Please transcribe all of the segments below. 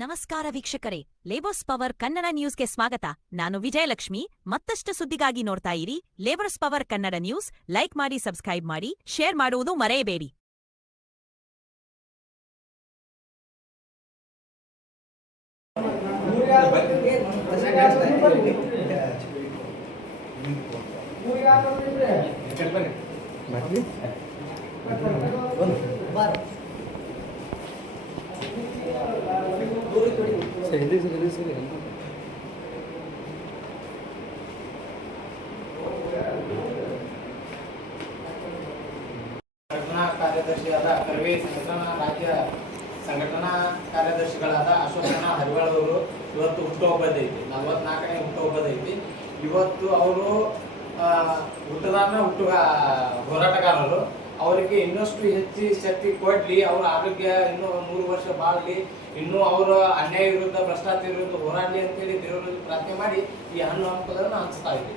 ನಮಸ್ಕಾರ ವೀಕ್ಷಕರೇ, labours power Kannada ನ್ಯೂಸ್ಗೆ ಸ್ವಾಗತ. ನಾನು ವಿಜಯಲಕ್ಷ್ಮಿ. ಮತ್ತಷ್ಟು ಸುದ್ದಿಗಾಗಿ ನೋಡ್ತಾ ಇರಿ labours power Kannada news. Like ಮಾಡಿ, ಸಬ್ಸ್ಕ್ರೈಬ್ ಮಾಡಿ, ಶೇರ್ ಮಾಡುವುದು ಮರೆಯಬೇಡಿ. ಸಂಘಟನಾ ಕಾರ್ಯದರ್ಶಿಯಾದ ಕರ್ವೆ ಸಂಘಟನಾ ರಾಜ್ಯ ಸಂಘಟನಾ ಕಾರ್ಯದರ್ಶಿಗಳಾದ ಅಶೋಕಣ್ಣ ಹರಿವಾಳವರು ಇವತ್ತು ಹುಟ್ಟುಹಬ್ಬದೈತಿ, 44ನೇ ಹುಟ್ಟುಹಬ್ಬದೈತಿ. ಇವತ್ತು ಅವರು ಹುಟ್ಟುಗ ಹೋರಾಟಗಾರರು. ಅವರಿಗೆ ಇನ್ನಷ್ಟು ಹೆಚ್ಚು ಶಕ್ತಿ ಕೊಡ್ಲಿ, ಅವರ ಆರೋಗ್ಯ ಇನ್ನೂ 100 ವರ್ಷ ಬಾಳಲಿ, ಇನ್ನೂ ಅವರ ಅನ್ಯಾಯ ವಿರುದ್ಧ ಭ್ರಷ್ಟಾಚಾರ ವಿರುದ್ಧ ಹೋರಾಡಲಿ ಅಂತೇಳಿ ದೇವರಲ್ಲಿ ಪ್ರಾರ್ಥನೆ ಮಾಡಿ ಈ ಹಣ್ಣು ಹಂಪಲನ್ನು ಹಂಚ್ತಾ ಇದ್ದೀವಿ.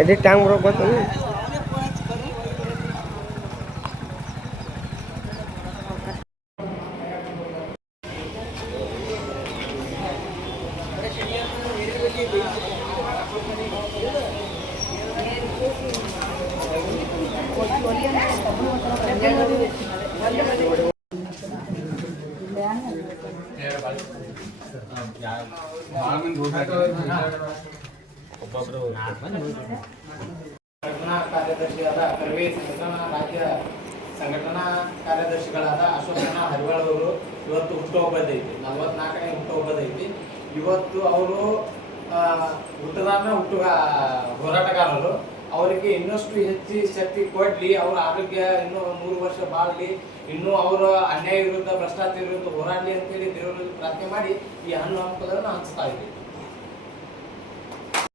ಎಡಿಟ್ ಟೈಮ್ ಬರೋದು ಸಂಘಟನಾ ಕಾರ್ಯದರ್ಶಿಯಾದ ಕರ್ವೆ ಸಂಘಟನಾ ರಾಜ್ಯ ಸಂಘಟನಾ ಕಾರ್ಯದರ್ಶಿಗಳಾದ ಅಶೋಕಣ್ಣ ಹರಿವಾಳವರು ಇವತ್ತು ಹುಟ್ಟುಹಬ್ಬದೈತಿ, 44ನೇ ಹುಟ್ಟುಹಬ್ಬದೈತಿ. ಇವತ್ತು ಅವರು ಹುಟ್ಟುಗ ಹೋರಾಟಗಾರರು. ಅವರಿಗೆ ಇನ್ನಷ್ಟು ಹೆಚ್ಚು ಶಕ್ತಿ ಕೊಡ್ಲಿ, ಅವರ ಆರೋಗ್ಯ ಇನ್ನೂ 100 ವರ್ಷ ಬಾಳಲಿ, ಇನ್ನೂ ಅವರ ಅನ್ಯಾಯ ವಿರುದ್ಧ ಭ್ರಷ್ಟಾಚಾರ ವಿರುದ್ಧ ಹೋರಾಡಲಿ ಅಂತೇಳಿ ದೇವರಲ್ಲಿ ಪ್ರಾರ್ಥನೆ ಮಾಡಿ ಈ ಹಣ್ಣು ಹಂಪಲನ್ನು ಹಂಚ್ತಾ ಇದ್ದೀವಿ.